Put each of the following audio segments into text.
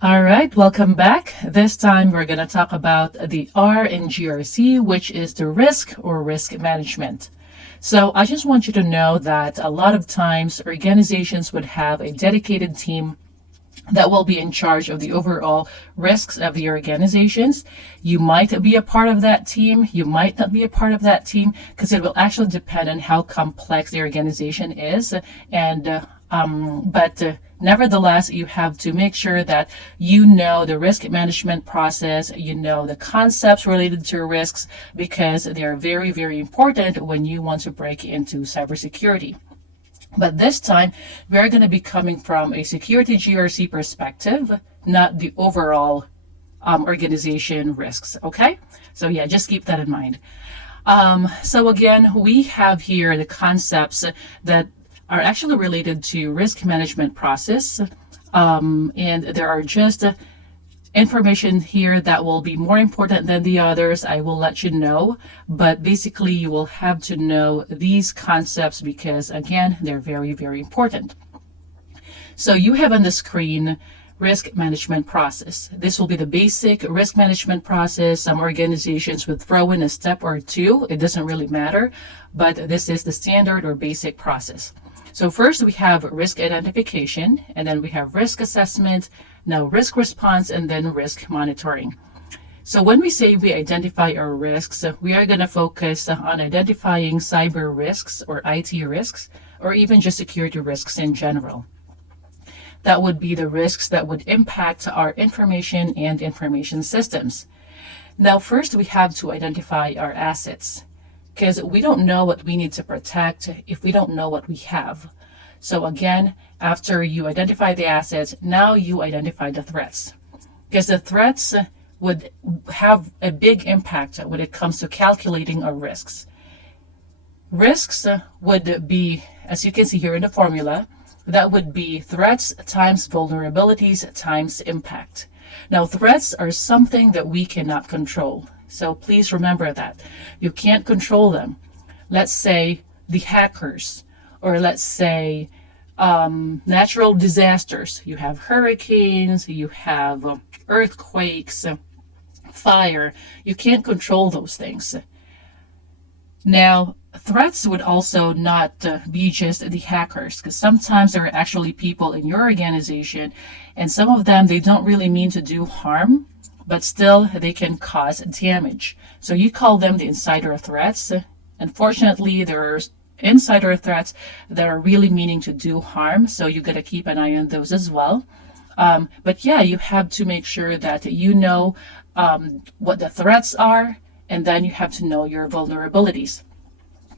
All right, welcome back. This time we're going to talk about the R in GRC, which is the risk or risk management. So I just want you to know that a lot of times organizations would have a dedicated team that will be in charge of the overall risks of the organizations. You might be a part of that team. You might not be a part of that team because it will actually depend on how complex the organization is. But nevertheless, you have to make sure that you know the risk management process, you know the concepts related to risks, because they are very, very important when you want to break into cybersecurity. But this time, we're going to be coming from a security GRC perspective, not the overall organization risks. Okay? So yeah, just keep that in mind. So again, we have here the concepts that are actually related to risk management process. And there are just information here that will be more important than the others. I will let you know, but basically you will have to know these concepts because again, they're very, very important. So you have on the screen risk management process. This will be the basic risk management process. Some organizations would throw in a step or two. It doesn't really matter, but this is the standard or basic process. So first we have risk identification, and then we have risk assessment, now risk response, and then risk monitoring. So when we say we identify our risks, we are going to focus on identifying cyber risks or IT risks, or even just security risks in general. That would be the risks that would impact our information and information systems. Now first we have to identify our assets, because we don't know what we need to protect if we don't know what we have. So again, after you identify the assets, now you identify the threats, because the threats would have a big impact when it comes to calculating our risks. Risks would be, as you can see here in the formula, that would be threats times vulnerabilities times impact. Now threats are something that we cannot control. So please remember that. You can't control them. Let's say the hackers, or let's say natural disasters. You have hurricanes, you have earthquakes, fire. You can't control those things. Now, threats would also not be just the hackers, because sometimes there are actually people in your organization, and some of them, they don't really mean to do harm, but still they can cause damage. So you call them the insider threats. Unfortunately, there are insider threats that are really meaning to do harm, so you got to keep an eye on those as well. But yeah, you have to make sure that you know what the threats are, and then you have to know your vulnerabilities.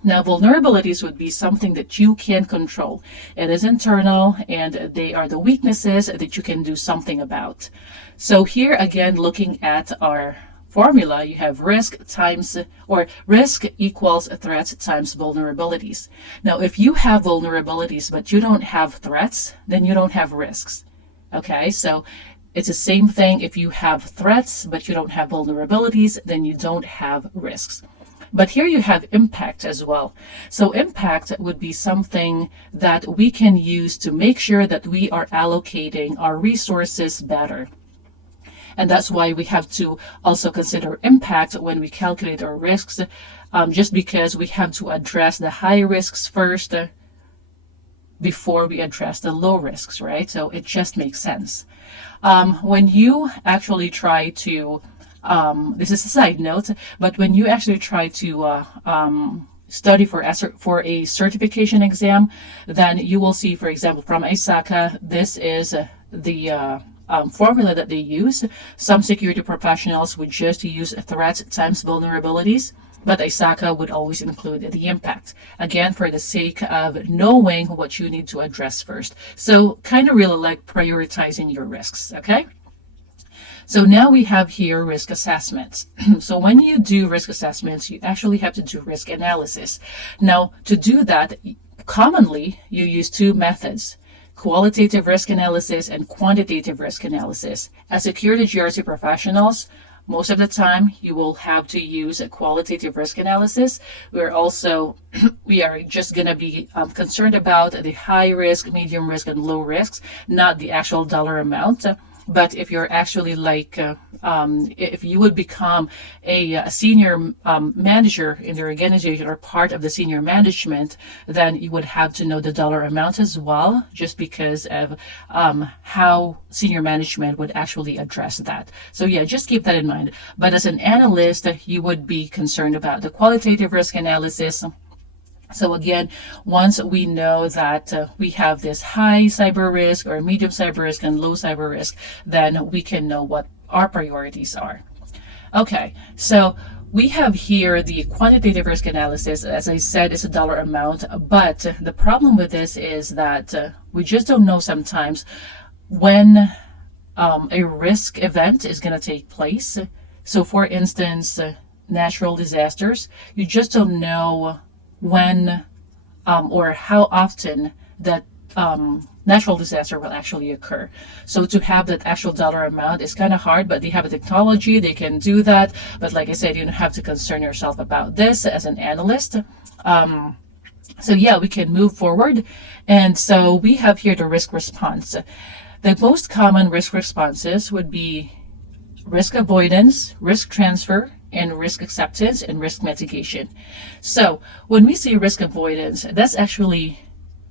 Now, vulnerabilities would be something that you can control. It is internal, and they are the weaknesses that you can do something about. So here again, looking at our formula, you have risk times, or risk equals threats times vulnerabilities. Now, if you have vulnerabilities but you don't have threats, then you don't have risks. Okay, so it's the same thing. If you have threats but you don't have vulnerabilities, then you don't have risks. But here you have impact as well. So impact would be something that we can use to make sure that we are allocating our resources better. And that's why we have to also consider impact when we calculate our risks, just because we have to address the high risks first before we address the low risks, right? So it just makes sense. When you actually try to this is a side note, but when you actually try to study for a certification exam, then you will see, for example, from ISACA, this is the formula that they use. Some security professionals would just use threats times vulnerabilities, but ISACA would always include the impact, again, for the sake of knowing what you need to address first. So kind of really like prioritizing your risks, okay? So now we have here risk assessments. So when you do risk assessments, you actually have to do risk analysis. Now, to do that, commonly you use two methods: qualitative risk analysis and quantitative risk analysis. As security GRC professionals, most of the time you will have to use a qualitative risk analysis. We are just going to be concerned about the high risk, medium risk, and low risks, not the actual dollar amount. But if you're actually like, if you would become a senior manager in the organization or part of the senior management, then you would have to know the dollar amount as well, just because of how senior management would actually address that. So yeah, just keep that in mind. But as an analyst, you would be concerned about the qualitative risk analysis. So again, once we know that we have this high cyber risk or medium cyber risk and low cyber risk, then we can know what our priorities are. Okay, so we have here the quantitative risk analysis. As I said, it's a dollar amount, but the problem with this is that we just don't know sometimes when a risk event is going to take place. So for instance, natural disasters, you just don't know when or how often that natural disaster will actually occur. So to have that actual dollar amount is kind of hard, but they have a technology, they can do that. But like I said, you don't have to concern yourself about this as an analyst. So yeah, we can move forward. And so we have here the risk response. The most common risk responses would be risk avoidance, risk transfer, and risk acceptance and risk mitigation. So when we say risk avoidance, that's actually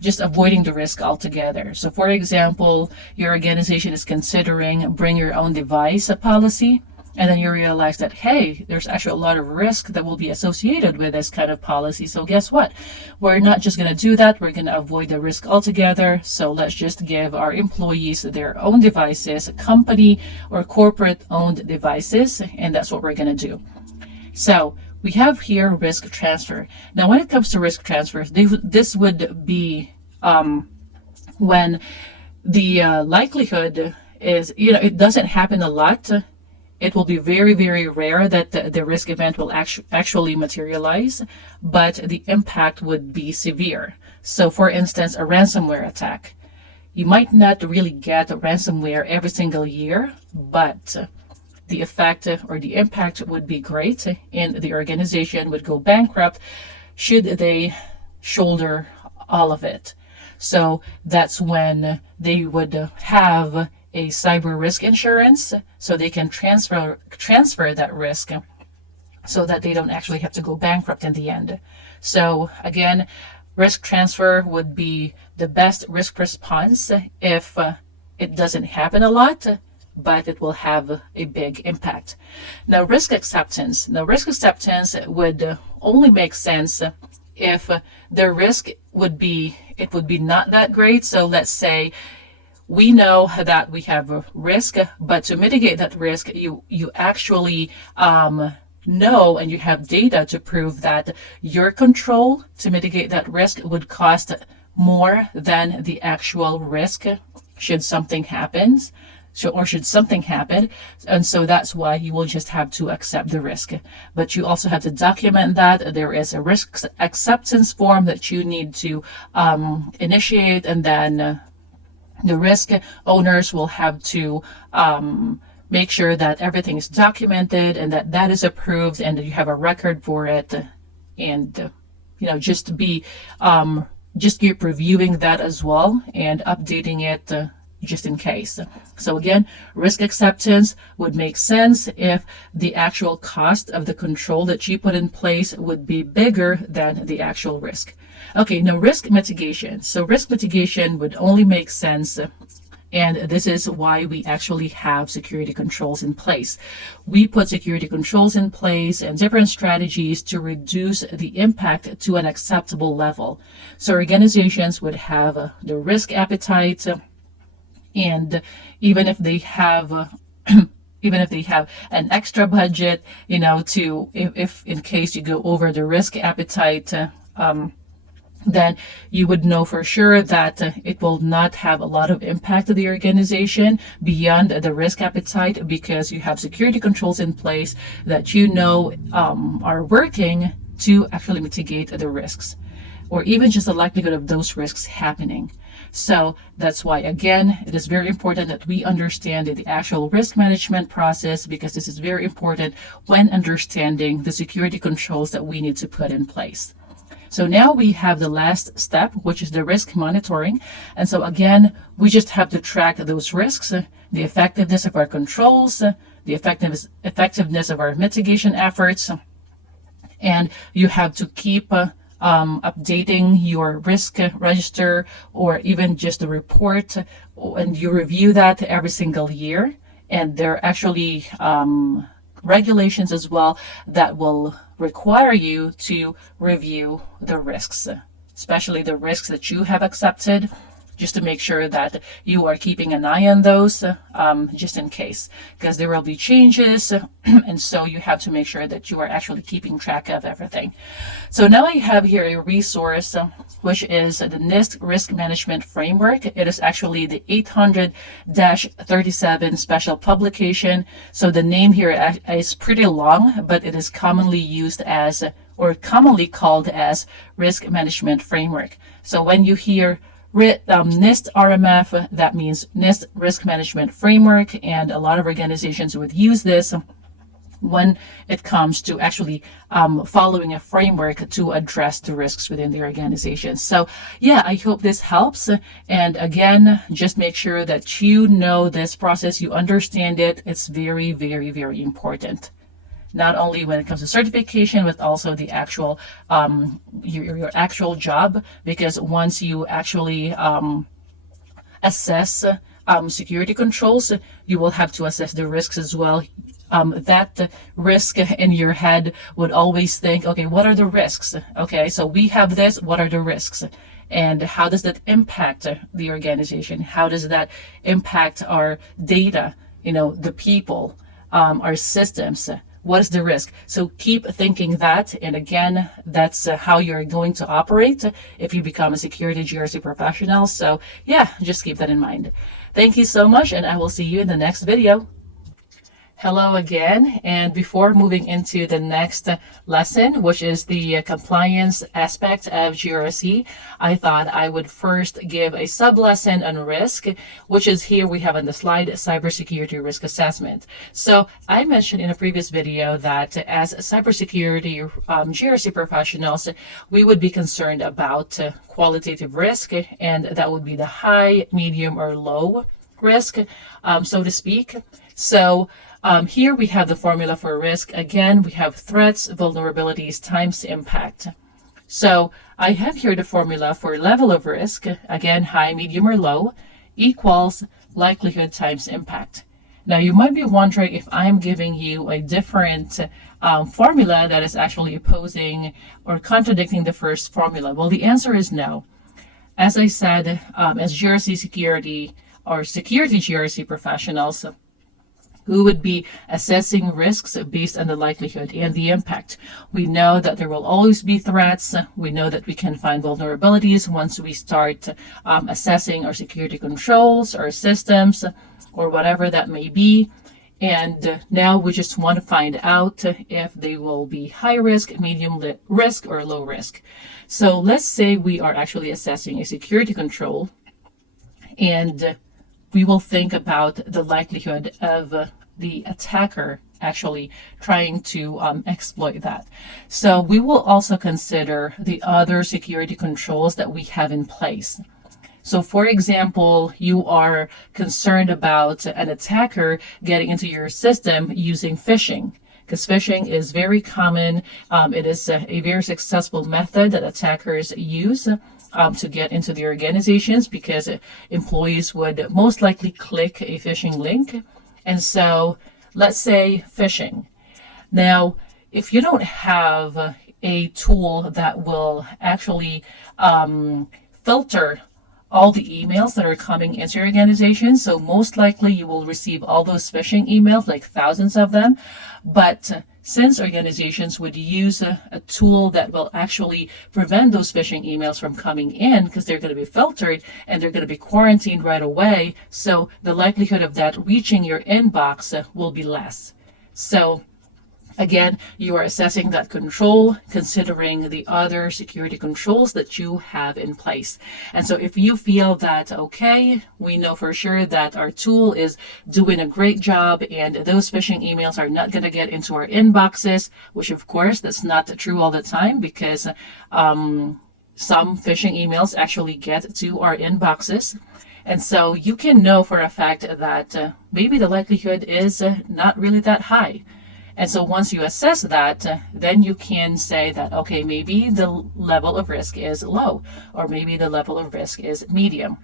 just avoiding the risk altogether. So for example, your organization is considering bring your own device policy, and then you realize that, hey, there's actually a lot of risk that will be associated with this kind of policy. So guess what? We're not just going to do that. We're going to avoid the risk altogether. So let's just give our employees their own devices, company or corporate owned devices, and that's what we're going to do. So we have here risk transfer. Now, when it comes to risk transfer, this would be when the likelihood is, it doesn't happen a lot. It will be very, very rare that the risk event will actually materialize, but the impact would be severe. So for instance, a ransomware attack. You might not really get ransomware every single year, but the effect or the impact would be great, and the organization would go bankrupt should they shoulder all of it. So that's when they would have a cyber risk insurance, so they can transfer that risk so that they don't actually have to go bankrupt in the end. So again, risk transfer would be the best risk response if it doesn't happen a lot, but it will have a big impact. Now, risk acceptance. Now, risk acceptance would only make sense if the risk would be not that great. So let's say we know that we have a risk, but to mitigate that risk, you actually know and you have data to prove that your control to mitigate that risk would cost more than the actual risk should something happen. Should something happen. And so that's why you will just have to accept the risk. But you also have to document that. There is a risk acceptance form that you need to initiate, and then the risk owners will have to make sure that everything is documented and that is approved and that you have a record for it. And, just keep reviewing that as well and updating it just in case. So again, risk acceptance would make sense if the actual cost of the control that you put in place would be bigger than the actual risk. Okay, now risk mitigation. So risk mitigation would only make sense, and this is why we actually have security controls in place. We put security controls in place and different strategies to reduce the impact to an acceptable level. So organizations would have the risk appetite, and even if they have an extra budget, if in case you go over the risk appetite, then you would know for sure that it will not have a lot of impact to the organization beyond the risk appetite, because you have security controls in place that are working to actually mitigate the risks, or even just the likelihood of those risks happening. So that's why, again, it is very important that we understand the actual risk management process, because this is very important when understanding the security controls that we need to put in place. So now we have the last step, which is the risk monitoring. And so again, we just have to track those risks, the effectiveness of our controls, the effectiveness of our mitigation efforts, and you have to keep updating your risk register or even just the report, and you review that every single year. And there are actually regulations as well that will require you to review the risks, especially the risks that you have accepted, just to make sure that you are keeping an eye on those, just in case, because there will be changes. And so you have to make sure that you are actually keeping track of everything. So now I have here a resource, which is the NIST Risk Management Framework. It is actually the 800-37 special publication. So the name here is pretty long, but it is commonly used as, or commonly called as, Risk Management Framework. So when you hear NIST RMF, that means NIST Risk Management Framework, and a lot of organizations would use this when it comes to actually following a framework to address the risks within the organization. So yeah, I hope this helps. And again, just make sure that you know this process, you understand it. It's very, very, very important. Not only when it comes to certification, but also the actual your actual job, because once you actually assess security controls, you will have to assess the risks as well. That risk in your head would always think, okay, what are the risks? Okay, so we have this, what are the risks? And how does that impact the organization? How does that impact our data, the people, our systems? What is the risk? So keep thinking that. And again, that's how you're going to operate if you become a security GRC professional. So yeah, just keep that in mind. Thank you so much, and I will see you in the next video. Hello again, and before moving into the next lesson, which is the compliance aspect of GRC, I thought I would first give a sub-lesson on risk, which is here we have on the slide, cybersecurity risk assessment. So I mentioned in a previous video that as cybersecurity GRC professionals, we would be concerned about qualitative risk, and that would be the high, medium, or low risk, so to speak. So here we have the formula for risk. Again, we have threats, vulnerabilities times impact. So I have here the formula for level of risk. Again, high, medium, or low equals likelihood times impact. Now you might be wondering if I'm giving you a different formula that is actually opposing or contradicting the first formula. Well, the answer is no. As I said, as GRC security or security GRC professionals, who would be assessing risks based on the likelihood and the impact. We know that there will always be threats. We know that we can find vulnerabilities once we start assessing our security controls, our systems, or whatever that may be. And now we just want to find out if they will be high risk, medium risk, or low risk. So let's say we are actually assessing a security control, and we will think about the likelihood of the attacker actually trying to exploit that. So we will also consider the other security controls that we have in place. So for example, you are concerned about an attacker getting into your system using phishing, because phishing is very common. It is a very successful method that attackers use to get into the organizations, because employees would most likely click a phishing link. And so let's say phishing. Now, if you don't have a tool that will actually filter all the emails that are coming into your organization, so most likely you will receive all those phishing emails, like thousands of them. But since organizations would use a tool that will actually prevent those phishing emails from coming in, because they're going to be filtered and they're going to be quarantined right away, so the likelihood of that reaching your inbox will be less. So Again, you are assessing that control, considering the other security controls that you have in place. And so if you feel that, okay, we know for sure that our tool is doing a great job and those phishing emails are not going to get into our inboxes, which of course that's not true all the time, because some phishing emails actually get to our inboxes. And so you can know for a fact that maybe the likelihood is not really that high. And so once you assess that, then you can say that, okay, maybe the level of risk is low, or maybe the level of risk is medium.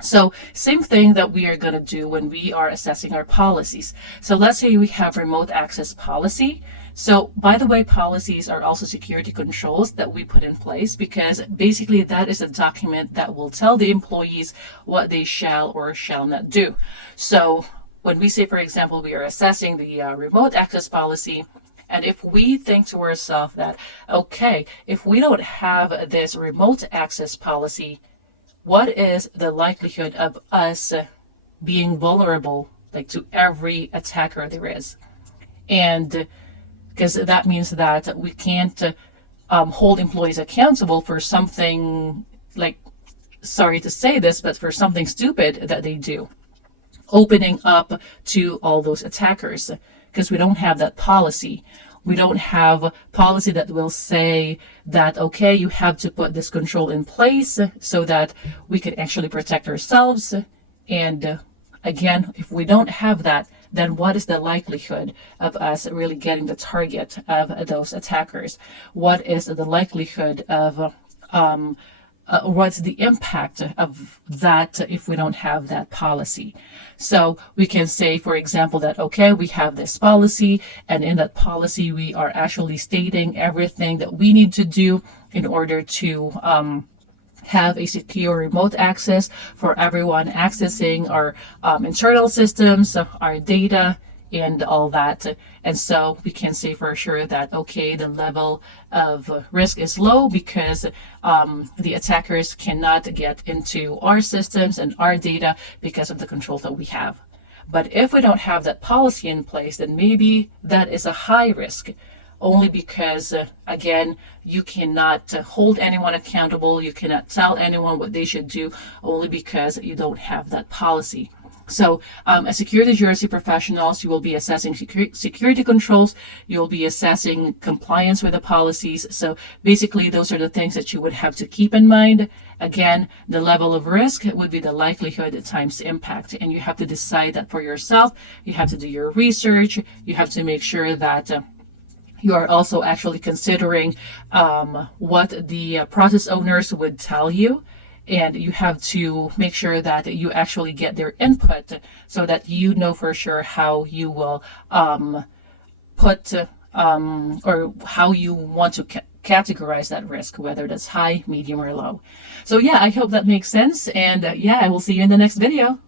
So same thing that we are going to do when we are assessing our policies. So let's say we have remote access policy. So by the way, policies are also security controls that we put in place, because basically that is a document that will tell the employees what they shall or shall not do. So when we say, for example, we are assessing the remote access policy, and if we think to ourselves that, okay, if we don't have this remote access policy, what is the likelihood of us being vulnerable, like, to every attacker there is? And because that means that we can't hold employees accountable for something, like, sorry to say this, but for something stupid that they do, opening up to all those attackers, because we don't have that policy. We don't have policy that will say that, okay, you have to put this control in place so that we can actually protect ourselves. And again, if we don't have that, then what is the likelihood of us really getting the target of those attackers? What is the likelihood of what's the impact of that if we don't have that policy? So we can say, for example, that, okay, we have this policy, and in that policy we are actually stating everything that we need to do in order to have a secure remote access for everyone accessing our internal systems, our data, and all that. And so we can say for sure that, okay, the level of risk is low because the attackers cannot get into our systems and our data because of the control that we have. But if we don't have that policy in place, then maybe that is a high risk, only because, again, you cannot hold anyone accountable. You cannot tell anyone what they should do, only because you don't have that policy. So as security GRC professionals, you will be assessing security controls. You'll be assessing compliance with the policies. So basically, those are the things that you would have to keep in mind. Again, the level of risk would be the likelihood times impact. And you have to decide that for yourself. You have to do your research. You have to make sure that you are also actually considering what the process owners would tell you. And you have to make sure that you actually get their input so that you know for sure how you will put or how you want to categorize that risk, whether that's high, medium, or low. So yeah, I hope that makes sense. And yeah, I will see you in the next video.